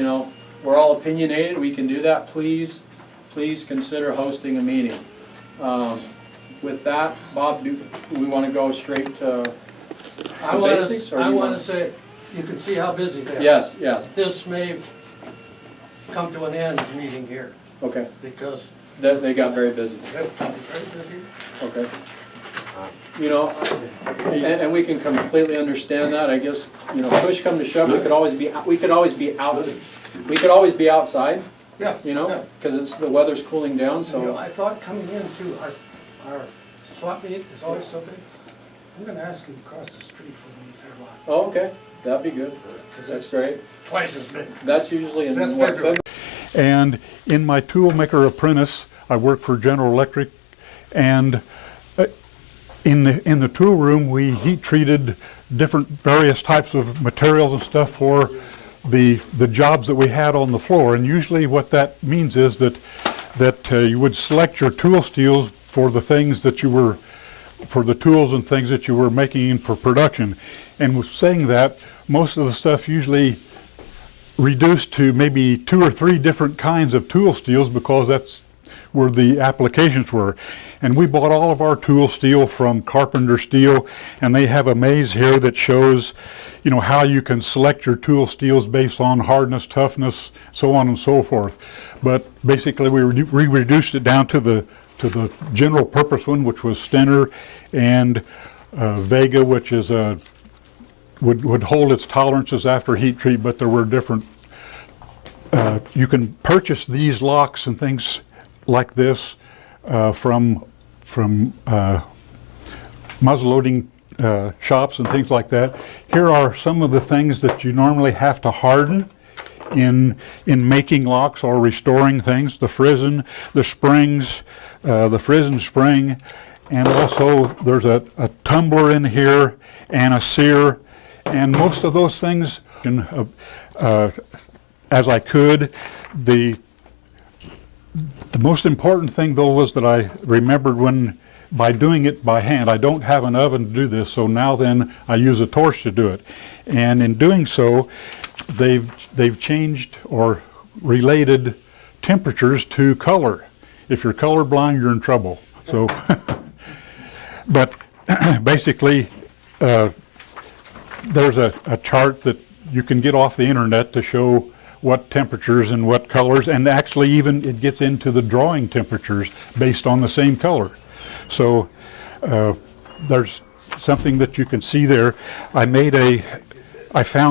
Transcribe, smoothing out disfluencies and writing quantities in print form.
You know, we're all opinionated, we can do that. Please consider hosting a meeting. With that, Bob, do we want to go straight to the basics? I want to say, you can see how busy they are. Yes, yes. This may come to an end, meeting here, Okay. because They got very busy. they're very busy. Okay. You know, and we can completely understand that. I guess, you know, push come to shove, we could always be outside, Yeah. you know, yeah. because the weather's cooling down, You know, so. I thought coming into our swap meet is always so big. I'm gonna ask you to cross the street for me, fair lot. Oh, okay, that'd be good. That's great. Twice as big. That's usually in That's what, February. And in my toolmaker apprentice, I worked for General Electric, and in the tool room we heat treated various types of materials and stuff for the jobs that we had on the floor. And usually what that means is that you would select your tool steels for the things that you were, for the tools and things that you were making for production. And with saying that, most of the stuff usually reduced to maybe 2 or 3 different kinds of tool steels, because that's where the applications were. And we bought all of our tool steel from Carpenter Steel, and they have a maze here that shows, you know, how you can select your tool steels based on hardness, toughness, so on and so forth. But basically we reduced it down to the general purpose one, which was Stenner, and Vega, which is would hold its tolerances after heat treat, but there were different. You can purchase these locks and things like this from muzzleloading shops and things like that. Here are some of the things that you normally have to harden in making locks or restoring things: the frizzen, the springs, the frizzen spring, and also there's a tumbler in here and a sear. And most of those things, as I could. The most important thing though was that I remembered by doing it by hand. I don't have an oven to do this, so now then I use a torch to do it. And in doing so, they've changed or related temperatures to color. If you're colorblind, you're in trouble. So, but basically, there's a chart that you can get off the internet to show what temperatures and what colors, and actually even it gets into the drawing temperatures based on the same color. So there's something that you can see there. I found